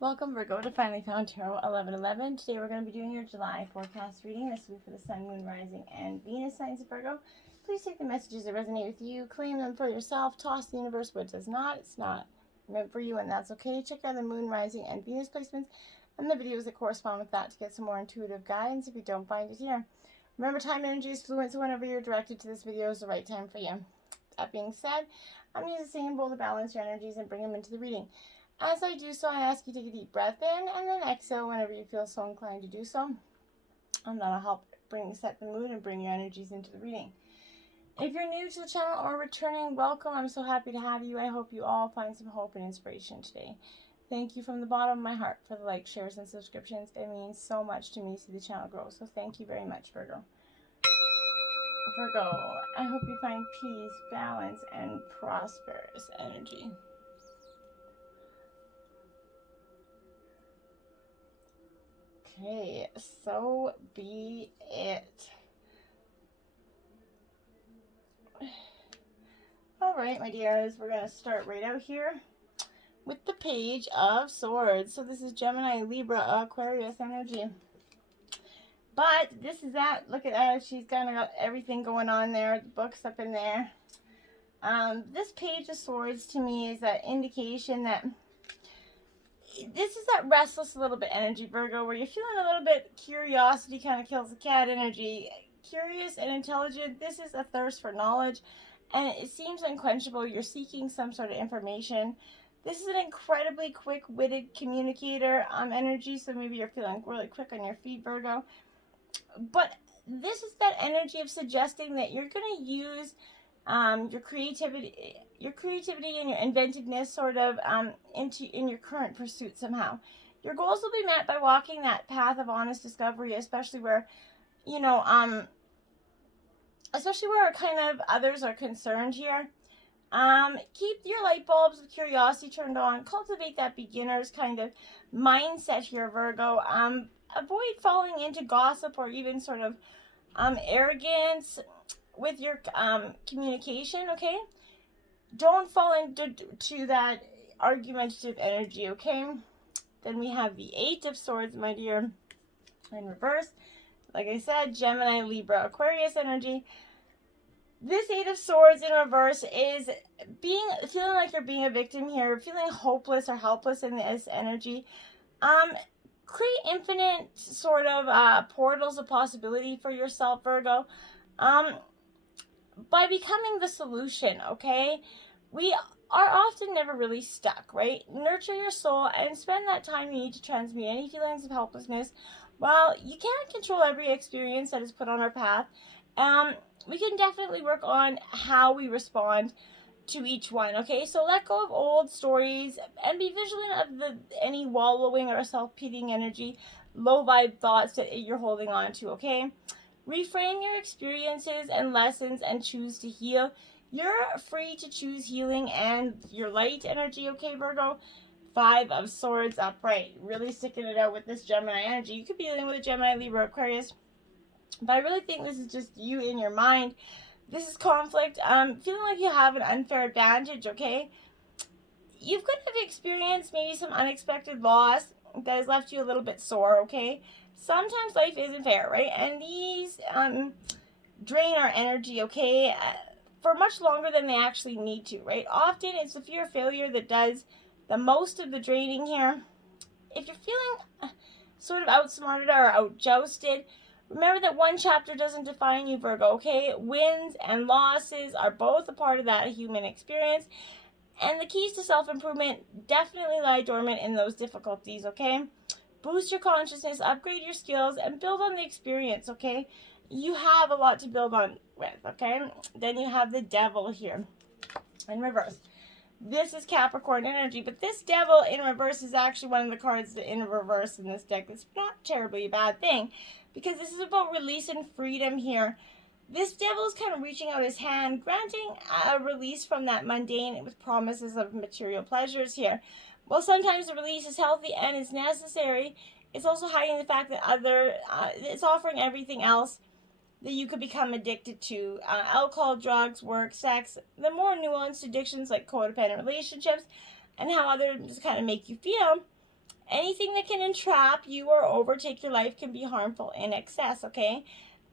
Welcome, Virgo, to Finally Found Tarot 1111. Today we're going to be doing your July forecast reading. This will be for the Sun, Moon, Rising, and Venus signs of Virgo. Please take the messages that resonate with you, claim them for yourself, toss the universe what does not. It's not meant for you, and that's okay. Check out the Moon, Rising, and Venus placements and the videos that correspond with that to get some more intuitive guidance if you don't find it here. Remember, time, energy is fluent, so whenever you're directed to this video is the right time for you. That being said, I'm using the singing bowl to balance your energies and bring them into the reading. As I do so, I ask you to take a deep breath in and then exhale whenever you feel so inclined to do so. And that'll help set the mood and bring your energies into the reading. If you're new to the channel or returning, welcome. I'm so happy to have you. I hope you all find some hope and inspiration today. Thank you from the bottom of my heart for the likes, shares, and subscriptions. It means so much to me to see the channel grow. So thank you very much, Virgo. Virgo, I hope you find peace, balance, and prosperous energy. Okay, so be it. All right, my dears, we're going to start right out here with the Page of Swords. So this is Gemini, Libra, Aquarius energy. But this is that. Look at that. She's kind of got everything going on there. The book's up in there. This Page of Swords to me is that indication that this is that restless little bit energy, Virgo, where you're feeling a little bit curiosity kind of kills the cat energy. Curious and intelligent. This is a thirst for knowledge, and it seems unquenchable. You're seeking some sort of information. This is an incredibly quick-witted communicator energy, so maybe you're feeling really quick on your feet, Virgo. But this is that energy of suggesting that you're going to use your creativity and your inventiveness sort of in your current pursuit somehow. Your goals will be met by walking that path of honest discovery, especially where, especially where kind of others are concerned here. Keep your light bulbs of curiosity turned on. Cultivate that beginner's kind of mindset here, Virgo. Avoid falling into gossip or even sort of arrogance with your communication, okay? Don't fall into that argumentative energy, okay? Then we have the Eight of Swords, my dear, in reverse. Like I said, Gemini, Libra, Aquarius energy. This Eight of Swords in reverse is feeling like you're being a victim here, feeling hopeless or helpless in this energy. Create infinite sort of portals of possibility for yourself, Virgo. By becoming the solution, okay? We are often never really stuck, right? Nurture your soul and spend that time you need to transmute any feelings of helplessness. While you can't control every experience that is put on our path, we can definitely work on how we respond to each one, okay? So let go of old stories and be vigilant of any wallowing or self-pitying energy, low vibe thoughts that you're holding on to, okay? Reframe your experiences and lessons and choose to heal. You're free to choose healing and your light energy, okay, Virgo? Five of Swords upright. Really sticking it out with this Gemini energy. You could be dealing with a Gemini, Libra, Aquarius. But I really think this is just you in your mind. This is conflict. Feeling like you have an unfair advantage, okay? You've could have experienced maybe some unexpected loss that has left you a little bit sore, okay? Sometimes life isn't fair, right? And these drain our energy, okay, for much longer than they actually need to, right? Often it's the fear of failure that does the most of the draining here. If you're feeling sort of outsmarted or outjousted, remember that one chapter doesn't define you, Virgo, okay? Wins and losses are both a part of that human experience. And the keys to self-improvement definitely lie dormant in those difficulties, okay? Boost your consciousness, upgrade your skills, and build on the experience, okay? You have a lot to build on with, okay? Then you have the Devil here in reverse. This is Capricorn energy, but this Devil in reverse is actually one of the cards in reverse in this deck. It's not terribly a bad thing because this is about release and freedom here. This Devil is kind of reaching out his hand, granting a release from that mundane with promises of material pleasures here. While sometimes the release is healthy and is necessary, it's also hiding the fact that it's offering everything else that you could become addicted to. Alcohol, drugs, work, sex, the more nuanced addictions like codependent relationships and how others kind of make you feel. Anything that can entrap you or overtake your life can be harmful in excess, okay?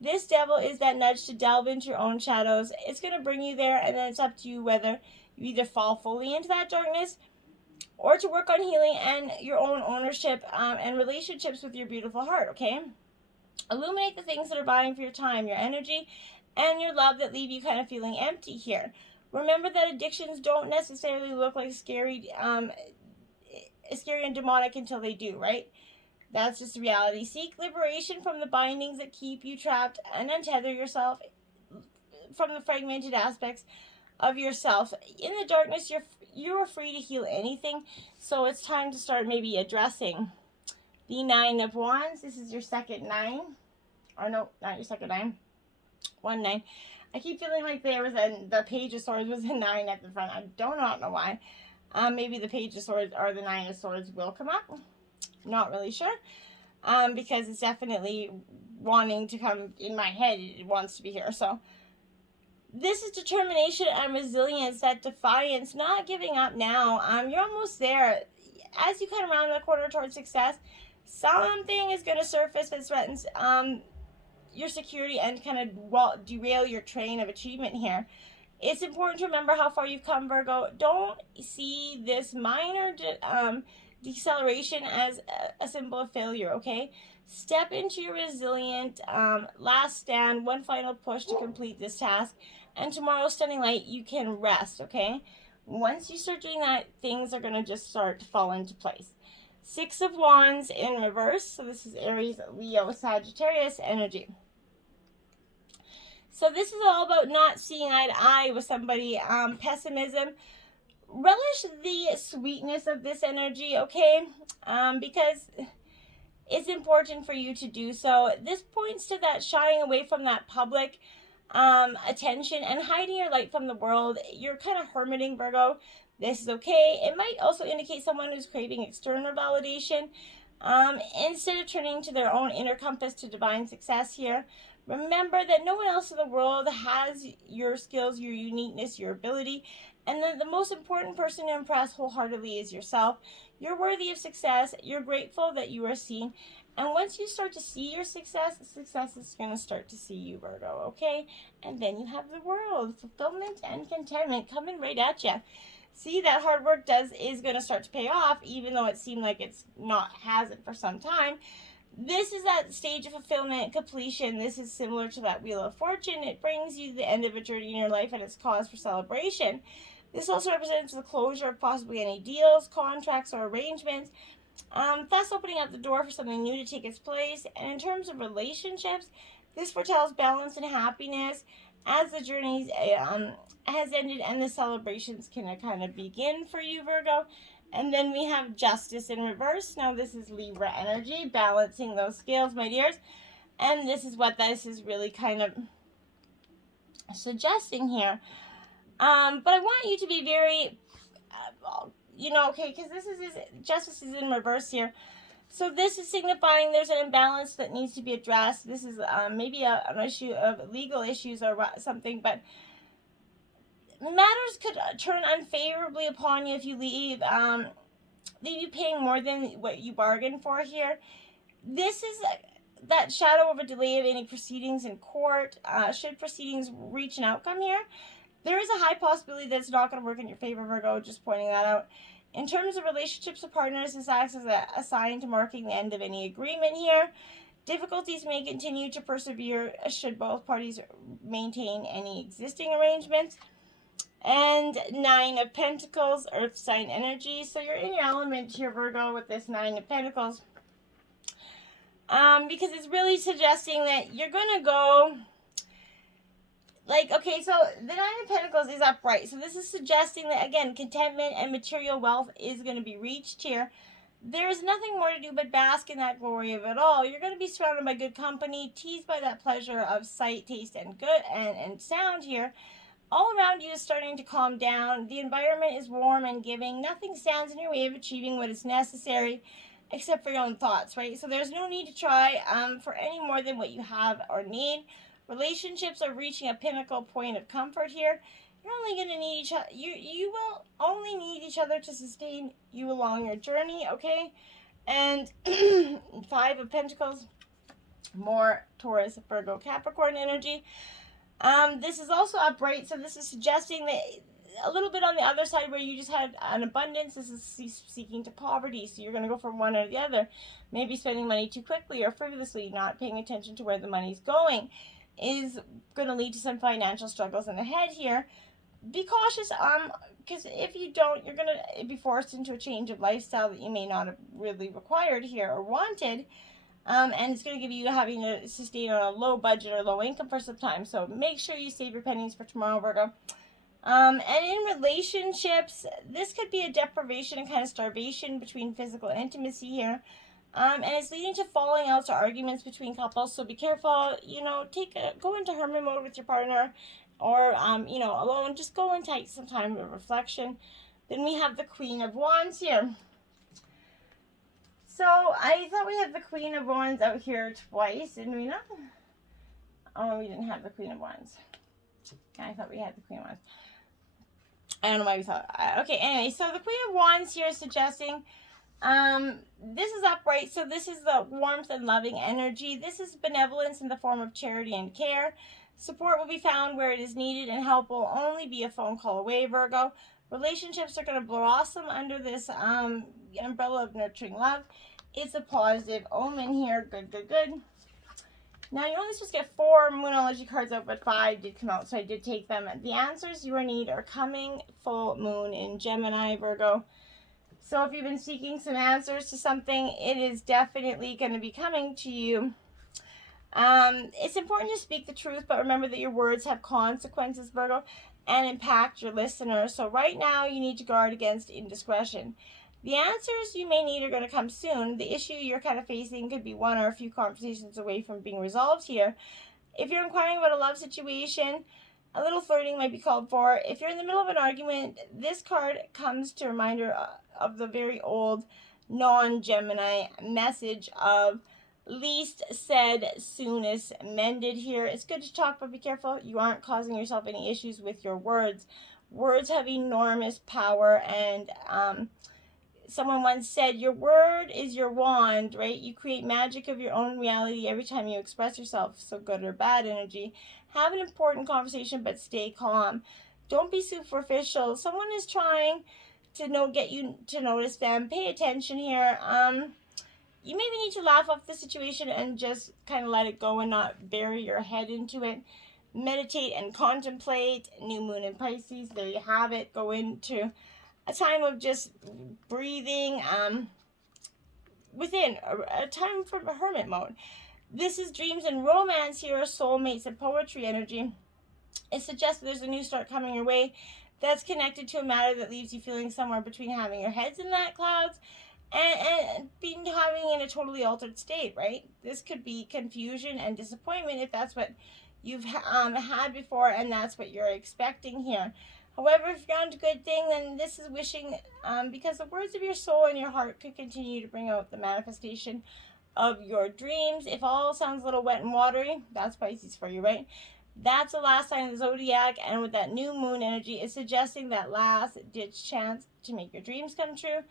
This devil is that nudge to delve into your own shadows. It's going to bring you there, and then it's up to you whether you either fall fully into that darkness or to work on healing and your own ownership and relationships with your beautiful heart, okay? Illuminate the things that are vying for your time, your energy, and your love that leave you kind of feeling empty here. Remember that addictions don't necessarily look like scary and demonic until they do, right? That's just the reality. Seek liberation from the bindings that keep you trapped and untether yourself from the fragmented aspects of yourself. In the darkness, you're free to heal anything. So it's time to start maybe addressing the Nine of Wands. This is your second 9. Or no, not your second 9. 1 9. I keep feeling like the Page of Swords was a 9 at the front. I do not know why. Maybe the Page of Swords or the 9 of Swords will come up. Not really sure. Because it's definitely wanting to come in my head. It wants to be here. So this is determination and resilience, that defiance, not giving up now. You're almost there. As you come around the corner towards success, something is going to surface that threatens your security and kind of derail your train of achievement here. It's important to remember how far you've come, Virgo. Don't see this minor deceleration as a symbol of failure, okay? Step into your resilient last stand, one final push to complete this task, and tomorrow's stunning light, you can rest, okay? Once you start doing that, things are going to just start to fall into place. 6 of Wands in reverse. So this is Aries, Leo, Sagittarius energy. So this is all about not seeing eye to eye with somebody. Pessimism. Relish the sweetness of this energy, okay? Because it's important for you to do so. This points to that shying away from that public attention and hiding your light from the world. You're kind of hermiting, Virgo. This is okay. It might also indicate someone who's craving external validation instead of turning to their own inner compass to divine success here. Remember that no one else in the world has your skills, your uniqueness, your ability, and then the most important person to impress wholeheartedly is yourself. You're worthy of success. You're grateful that you are seen. And once you start to see your success, success is going to start to see you, Virgo, okay? And then you have the world, fulfillment and contentment coming right at you. See, that hard work is going to start to pay off, even though it seemed like hasn't for some time. This is that stage of fulfillment, completion. This is similar to that Wheel of Fortune. It brings you the end of a journey in your life, and it's cause for celebration. This also represents the closure of possibly any deals, contracts, or arrangements, thus opening up the door for something new to take its place. And in terms of relationships, this foretells balance and happiness as the journey has ended and the celebrations can kind of begin for you, Virgo. And then we have Justice in reverse. Now this is Libra energy, balancing those scales, my dears. And this is what this is really kind of suggesting here. But I want you to be very, okay, because Justice is in reverse here. So this is signifying there's an imbalance that needs to be addressed. This is maybe an issue of legal issues or something, but matters could turn unfavorably upon you if you leave you paying more than what you bargained for here. This is that shadow of a delay of any proceedings in court. Should proceedings reach an outcome here, there is a high possibility that it's not going to work in your favor, Virgo, just pointing that out. In terms of relationships with partners, this acts as a sign to marking the end of any agreement here. Difficulties may continue to persevere should both parties maintain any existing arrangements. And 9 of Pentacles, Earth sign energy. So you're in your element here, Virgo, with this 9 of Pentacles. Because it's really suggesting that you're going to go... okay, so the 9 of Pentacles is upright. So this is suggesting that, again, contentment and material wealth is going to be reached here. There is nothing more to do but bask in that glory of it all. You're going to be surrounded by good company, teased by that pleasure of sight, taste, and good and sound here. All around you is starting to calm down. The environment is warm and giving. Nothing stands in your way of achieving what is necessary except for your own thoughts, right? So there's no need to try for any more than what you have or need. Relationships are reaching a pinnacle point of comfort here. You're only going to need each other. You will only need each other to sustain you along your journey, okay? And Five of Pentacles, more Taurus, Virgo, Capricorn energy. This is also upright, so this is suggesting that a little bit on the other side where you just had an abundance, this is seeking to poverty, so you're going to go from one or the other. Maybe spending money too quickly or frivolously, not paying attention to where the money's going, is going to lead to some financial struggles in the head here. Be cautious, because if you don't, you're going to be forced into a change of lifestyle that you may not have really required here or wanted. And it's going to give you having to sustain on a low budget or low income for some time. So make sure you save your pennies for tomorrow, Virgo. And in relationships, this could be a deprivation and kind of starvation between physical intimacy here. And it's leading to falling outs or arguments between couples. So be careful, go into hermit mode with your partner, or, alone. Just go and take some time of reflection. Then we have the Queen of Wands here. So I thought we had the Queen of Wands out here twice, didn't we not? Oh, we didn't have the Queen of Wands. I thought we had the Queen of Wands. I don't know why we thought. Okay, anyway, so the Queen of Wands here is suggesting, this is upright, so this is the warmth and loving energy. This is benevolence in the form of charity and care. Support will be found where it is needed, and help will only be a phone call away, Virgo. Relationships are going to blossom under this umbrella of nurturing love. It's a positive omen here. Good, good, good. Now, you're only supposed to get 4 Moonology cards out, but 5 did come out, so I did take them. The answers you need are coming. Full moon in Gemini, Virgo. So if you've been seeking some answers to something, it is definitely going to be coming to you. It's important to speak the truth, but remember that your words have consequences, Virgo, and impact your listener. So right now, you need to guard against indiscretion. The answers you may need are going to come soon. The issue you're kind of facing could be one or a few conversations away from being resolved here. If you're inquiring about a love situation, a little flirting might be called for. If you're in the middle of an argument, this card comes to reminder of the very old non-Gemini message of least said, soonest mended here. It's good to talk, but be careful. You aren't causing yourself any issues with your words. Words have enormous power, and someone once said, your word is your wand, right? You create magic of your own reality every time you express yourself, so good or bad energy. Have an important conversation, but stay calm. Don't be superficial. Someone is trying to get you to notice them. Pay attention here. You maybe need to laugh off the situation and just kind of let it go and not bury your head into it. Meditate and contemplate. New moon in Pisces. There you have it. Go into a time of just breathing within, a time for hermit mode. This is dreams and romance here, soulmates and poetry energy. It suggests that there's a new start coming your way that's connected to a matter that leaves you feeling somewhere between having your heads in that clouds and being having in a totally altered state, right? This could be confusion and disappointment if that's what you've had before and that's what you're expecting here. However, if you're on a good thing, then this is wishing, because the words of your soul and your heart could continue to bring out the manifestation of your dreams. If all sounds a little wet and watery, that's Pisces for you, right? That's the last sign of the zodiac, and with that new moon energy, it's suggesting that last ditch chance to make your dreams come true.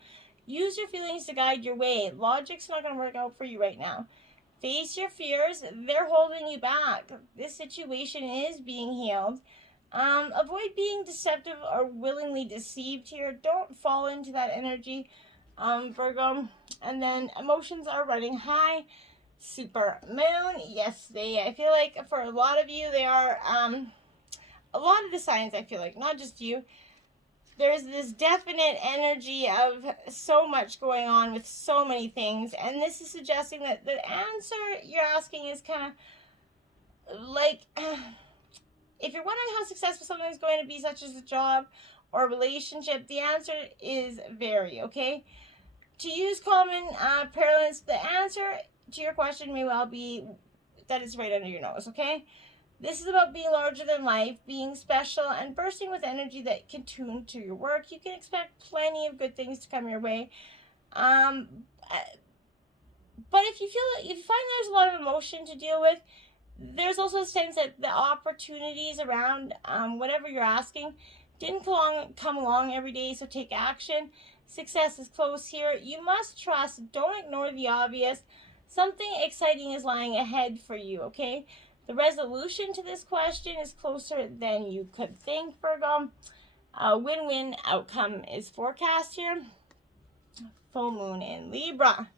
Use your feelings to guide your way. Logic's not going to work out for you right now. Face your fears. They're holding you back. This situation is being healed. Avoid being deceptive or willingly deceived here. Don't fall into that energy, Virgo. And then emotions are running high. Super moon. Yes, I feel like for a lot of you, they are, a lot of the signs, I feel like, not just you, there's this definite energy of so much going on with so many things. And this is suggesting that the answer you're asking is kind of like, if you're wondering how successful something is going to be, such as a job or a relationship, the answer is very, okay? To use common parlance, the answer to your question may well be that it's right under your nose, okay? This is about being larger than life, being special, and bursting with energy that can tune to your work. You can expect plenty of good things to come your way. But if you find there's a lot of emotion to deal with, there's also a sense that the opportunities around whatever you're asking didn't come along every day, so take action. Success is close here. You must trust. Don't ignore the obvious. Something exciting is lying ahead for you, okay? The resolution to this question is closer than you could think, Virgo. A win-win outcome is forecast here. Full moon in Libra.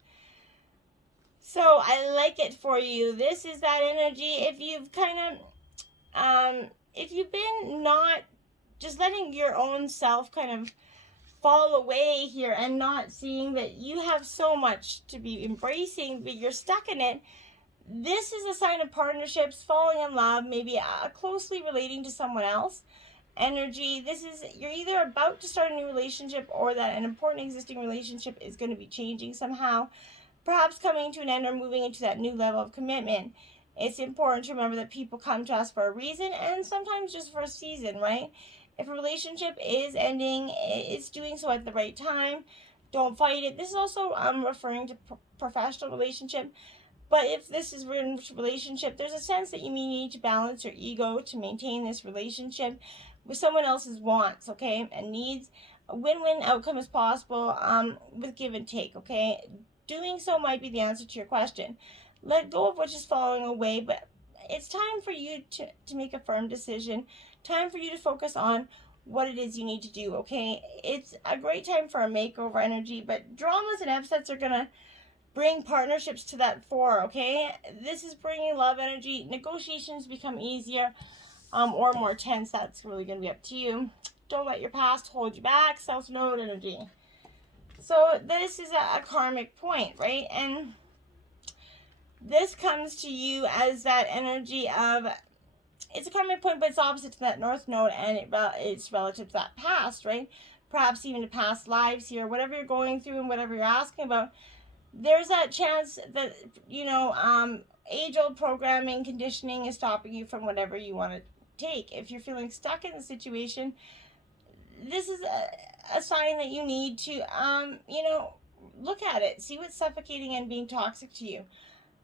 So I like it for you. This is that energy. If you've if you've been not just letting your own self kind of fall away here and not seeing that you have so much to be embracing, but you're stuck in it, this is a sign of partnerships, falling in love, maybe closely relating to someone else. Energy, this is, you're either about to start a new relationship or that an important existing relationship is going to be changing somehow, perhaps coming to an end or moving into that new level of commitment. It's important to remember that people come to us for a reason and sometimes just for a season, right? If a relationship is ending, it's doing so at the right time. Don't fight it. This is also referring to professional relationship. But if this is a relationship, there's a sense that you may need to balance your ego to maintain this relationship with someone else's wants, okay, and needs. A win-win outcome is possible with give and take, okay? Doing so might be the answer to your question. Let go of what is falling away, but it's time for you to make a firm decision. Time for you to focus on what it is you need to do, okay? It's a great time for a makeover energy, but dramas and upsets are going to bring partnerships to that fore, okay? This is bringing love energy. Negotiations become easier or more tense. That's really going to be up to you. Don't let your past hold you back. South Node energy. So this is a karmic point, right? And this comes to you as that energy of, it's a karmic point, but it's opposite to that North Node, and it's relative to that past, right? Perhaps even to past lives here, whatever you're going through and whatever you're asking about. There's that chance that, age-old programming, conditioning is stopping you from whatever you want to take. If you're feeling stuck in the situation, this is a sign that you need to, look at it. See what's suffocating and being toxic to you.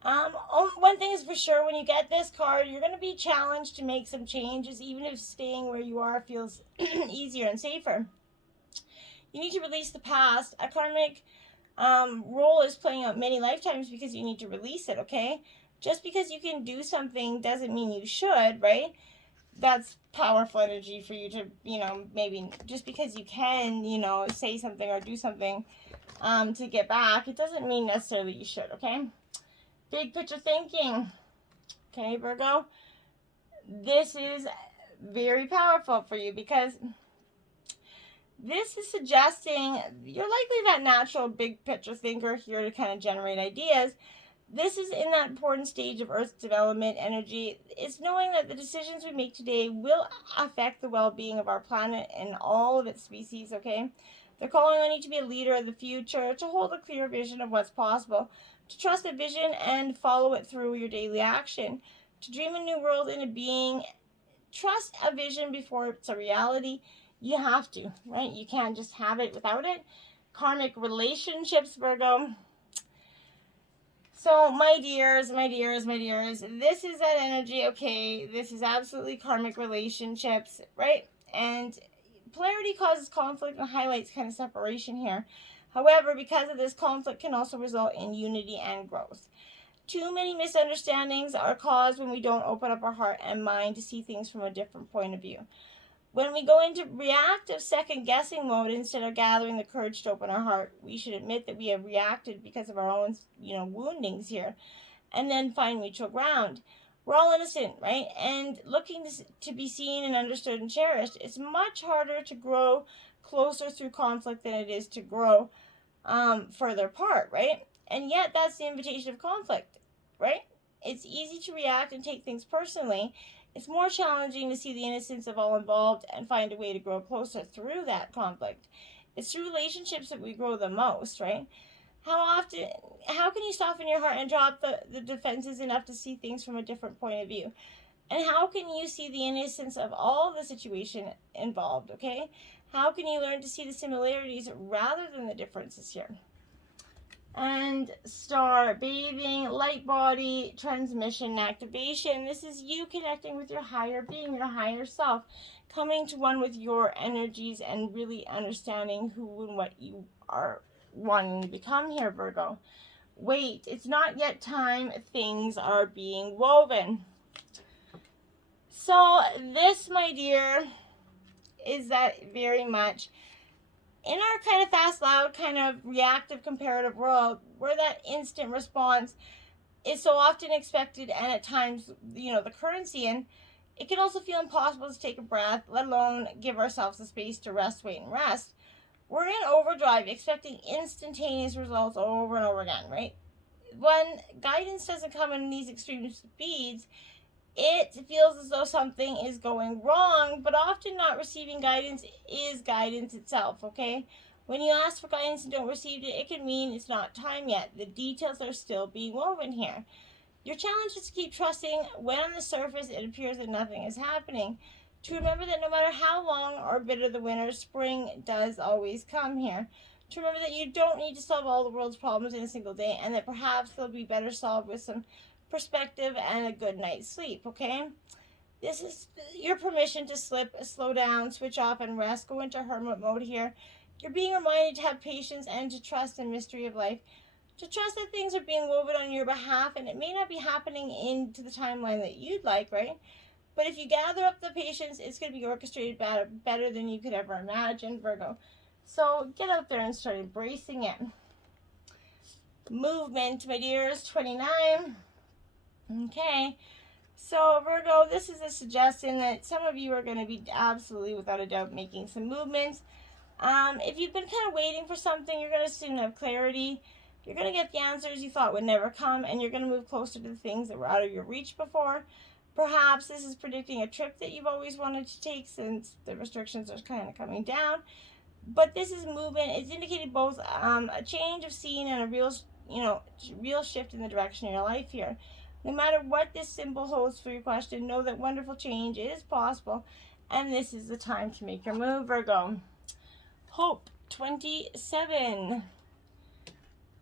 One thing is for sure, when you get this card, you're going to be challenged to make some changes, even if staying where you are feels easier and safer. You need to release the past. A karmic role is playing out many lifetimes because you need to release it, okay? Just because you can do something doesn't mean you should, right? That's powerful energy for you to, maybe just because you can, say something or do something to get back, it doesn't mean necessarily you should, okay? Big picture thinking, okay, Virgo? This is very powerful for you because this is suggesting you're likely that natural big picture thinker here to kind of generate ideas. This is in that important stage of Earth's development energy. It's knowing that the decisions we make today will affect the well-being of our planet and all of its species, okay? They're calling on you to be a leader of the future, to hold a clear vision of what's possible, to trust a vision and follow it through your daily action, to dream a new world into being. Trust a vision before it's a reality. You have to, right? You can't just have it without it. Karmic relationships, Virgo. So, my dears, this is that energy, okay? This is absolutely karmic relationships, right? And polarity causes conflict and highlights kind of separation here. However, because of this, conflict can also result in unity and growth. Too many misunderstandings are caused when we don't open up our heart and mind to see things from a different point of view. When we go into reactive second-guessing mode instead of gathering the courage to open our heart, we should admit that we have reacted because of our own, woundings here, and then find mutual ground. We're all innocent, right? And looking to be seen and understood and cherished. It's much harder to grow closer through conflict than it is to grow further apart, right? And yet that's the invitation of conflict, right? It's easy to react and take things personally. It's more challenging to see the innocence of all involved and find a way to grow closer through that conflict. It's through relationships that we grow the most, right? How can you soften your heart and drop the defenses enough to see things from a different point of view? And how can you see the innocence of all the situation involved, okay? How can you learn to see the similarities rather than the differences here? And star bathing, light body, transmission, activation. This is you connecting with your higher being, your higher self, coming to one with your energies and really understanding who and what you are wanting to become here, Virgo. Wait, it's not yet time. Things are being woven. So this, my dear, is that very much in our kind of fast, loud, kind of reactive, comparative world, where that instant response is so often expected and at times, the currency, and it can also feel impossible to take a breath, let alone give ourselves the space to rest, wait, and rest. We're in overdrive, expecting instantaneous results over and over again, right? When guidance doesn't come in these extreme speeds, it feels as though something is going wrong, but often not receiving guidance is guidance itself, okay? When you ask for guidance and don't receive it, it can mean it's not time yet. The details are still being woven here. Your challenge is to keep trusting when on the surface it appears that nothing is happening. To remember that no matter how long or bitter the winter, spring does always come here. To remember that you don't need to solve all the world's problems in a single day, and that perhaps they'll be better solved with some perspective and a good night's sleep, okay? This is your permission to slip, slow down, switch off, and rest. Go into hermit mode here. You're being reminded to have patience and to trust the mystery of life. To trust that things are being woven on your behalf, and it may not be happening into the timeline that you'd like, right? But if you gather up the patience, it's going to be orchestrated better than you could ever imagine, Virgo. So get out there and start embracing it. Movement, my dears, 29. Okay. So, Virgo, this is a suggestion that some of you are going to be absolutely, without a doubt, making some movements. If you've been kind of waiting for something, you're going to soon have clarity. You're going to get the answers you thought would never come, and you're going to move closer to the things that were out of your reach before. Perhaps this is predicting a trip that you've always wanted to take since the restrictions are kind of coming down. But this is movement. It's indicating both a change of scene and a real shift in the direction of your life here. No matter what this symbol holds for your question, know that wonderful change is possible, and this is the time to make your move, Virgo. Hope, 27.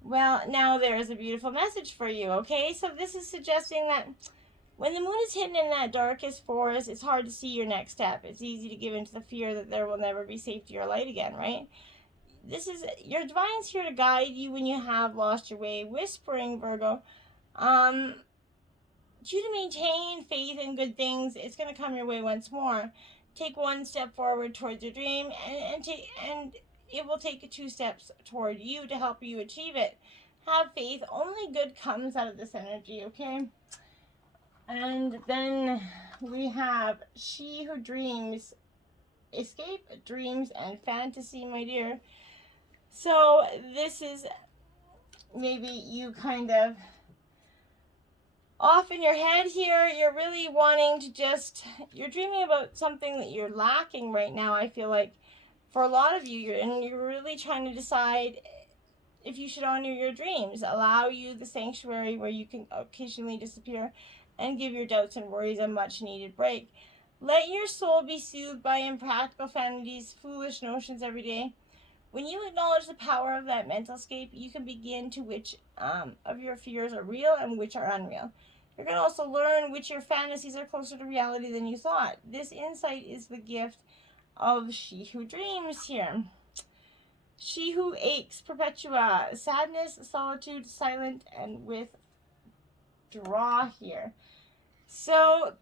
Well, now there is a beautiful message for you, okay? So this is suggesting that when the moon is hidden in that darkest forest, it's hard to see your next step. It's easy to give into the fear that there will never be safety or light again, right? This is, your divine's here to guide you when you have lost your way, whispering, Virgo. You to maintain faith in good things, it's going to come your way once more. Take one step forward towards your dream, and it will take 2 steps toward you to help you achieve it. Have faith. Only good comes out of this energy, okay? And then we have She Who Dreams. Escape dreams and fantasy, my dear. So this is maybe you kind of off in your head here. You're really wanting to you're dreaming about something that you're lacking right now, I feel like. For a lot of you, you're really trying to decide if you should honor your dreams. Allow you the sanctuary where you can occasionally disappear and give your doubts and worries a much needed break. Let your soul be soothed by impractical fantasies, foolish notions every day. When you acknowledge the power of that mental escape, you can begin to which of your fears are real and which are unreal. You're going to also learn which your fantasies are closer to reality than you thought. This insight is the gift of She Who Dreams here. She Who Aches, Perpetua, sadness, solitude, silent, and withdraw here. So,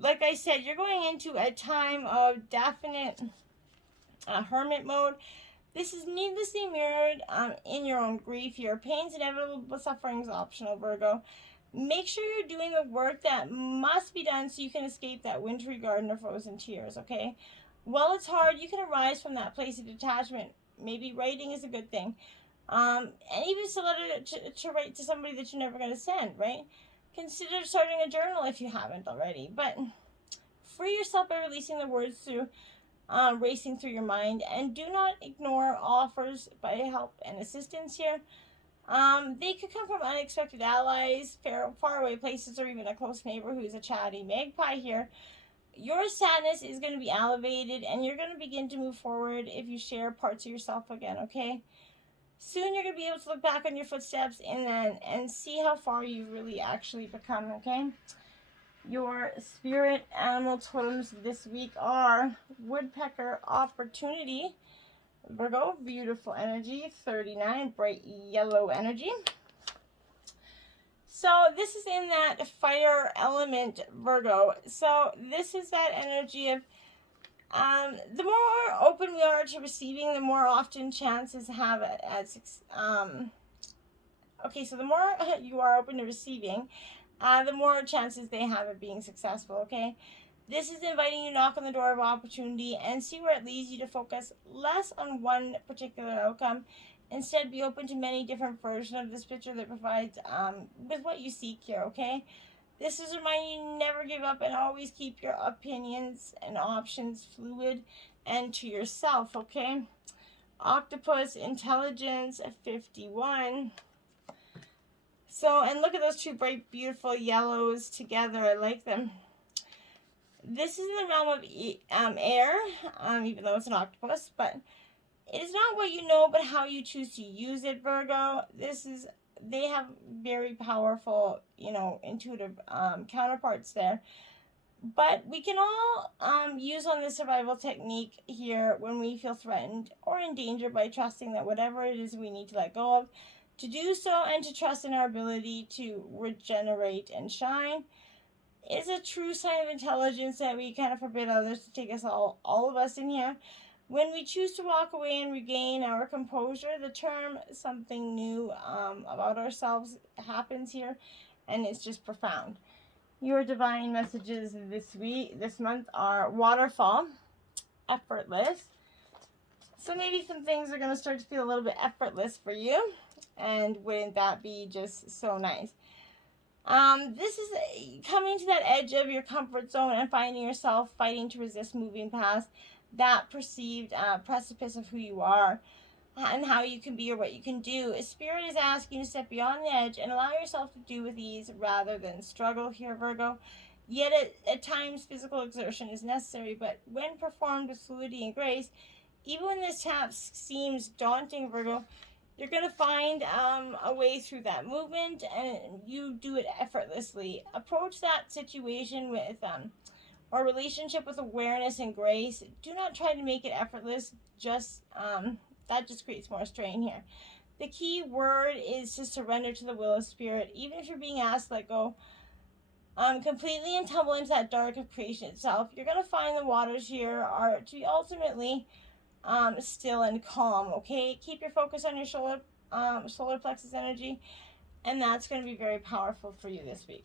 like I said, you're going into a time of definite hermit mode. This is needlessly mirrored in your own grief here. Pain's inevitable, but suffering is optional, Virgo. Make sure you're doing the work that must be done so you can escape that wintry garden of frozen tears, okay? While it's hard, you can arise from that place of detachment. Maybe writing is a good thing. And even a letter to write to somebody that you're never going to send, right? Consider starting a journal if you haven't already. But free yourself by releasing the words through racing through your mind. And do not ignore offers by help and assistance here. They could come from unexpected allies, faraway places, or even a close neighbor who's a chatty magpie here. Your sadness is going to be elevated, and you're going to begin to move forward if you share parts of yourself again, okay? Soon you're going to be able to look back on your footsteps and see how far you really actually become, okay? Your spirit animal totems this week are Woodpecker Opportunity, Virgo, beautiful energy. 39, bright yellow energy. So this is in that fire element, Virgo. So this is that energy of the more open we are to receiving, the more often chances have it as okay, so the more you are open to receiving, the more chances they have of being successful, okay? This is inviting you to knock on the door of opportunity and see where it leads you to focus less on one particular outcome. Instead, be open to many different versions of this picture that provides with what you seek here, okay? This is reminding you to never give up and always keep your opinions and options fluid and to yourself, okay? Octopus, intelligence, 51. So, and look at those two bright, beautiful yellows together. I like them. This is in the realm of air, even though it's an octopus, but it is not what you know, but how you choose to use it, Virgo. They have very powerful, intuitive counterparts there. But we can all use on this survival technique here when we feel threatened or in danger by trusting that whatever it is we need to let go of, to do so and to trust in our ability to regenerate and shine. Is a true sign of intelligence that we kind of forbid others to take us all of us in here. When we choose to walk away and regain our composure, the term something new about ourselves happens here, and it's just profound. Your divine messages this month are waterfall, effortless. So maybe some things are going to start to feel a little bit effortless for you, and wouldn't that be just so nice? This is coming to that edge of your comfort zone and finding yourself fighting to resist moving past that perceived precipice of who you are and how you can be or what you can do. Spirit is asking you to step beyond the edge and allow yourself to do with ease rather than struggle here, Virgo. Yet at times physical exertion is necessary, but when performed with fluidity and grace, even when this task seems daunting, Virgo, you're going to find a way through that movement, and you do it effortlessly. Approach that situation with or relationship with awareness and grace. Do not try to make it effortless. That just creates more strain here. The key word is to surrender to the will of Spirit. Even if you're being asked to let go completely and tumble into that dark of creation itself, you're going to find the waters here are to be ultimately still and calm, okay? Keep your focus on your solar plexus energy, and that's going to be very powerful for you this week.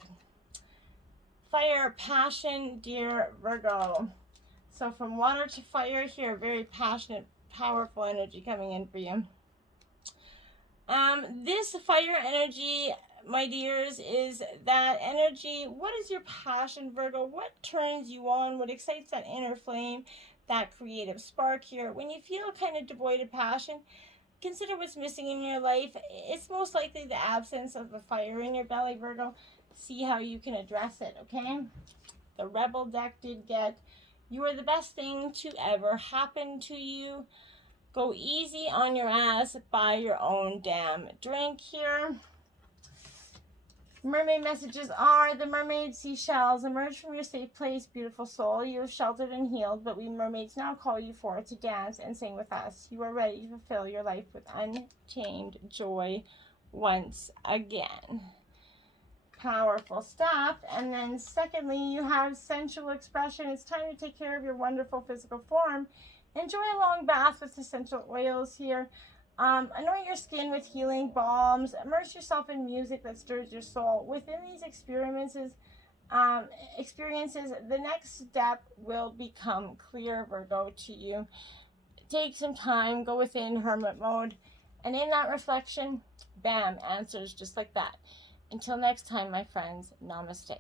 Fire, passion, dear Virgo. So from water to fire here, very passionate, powerful energy coming in for you. This fire energy, my dears, is that energy. What is your passion, Virgo? What turns you on? What excites that inner flame? That creative spark here. When you feel kind of devoid of passion, consider what's missing in your life. It's most likely the absence of the fire in your belly, Virgo. See how you can address it, okay? The Rebel deck did get, you are the best thing to ever happen to you. Go easy on your ass, buy your own damn drink here. Mermaid messages are, the mermaid seashells emerge from your safe place, beautiful soul. You are sheltered and healed, but we mermaids now call you forth to dance and sing with us. You are ready to fulfill your life with untamed joy once again. Powerful stuff. And then secondly, you have sensual expression. It's time to take care of your wonderful physical form. Enjoy a long bath with essential oils here. Anoint your skin with healing balms. Immerse yourself in music that stirs your soul. Within these experiences, the next step will become clear, Virgo, to you. Take some time, go within hermit mode, and in that reflection, bam, answers just like that. Until next time, my friends, namaste.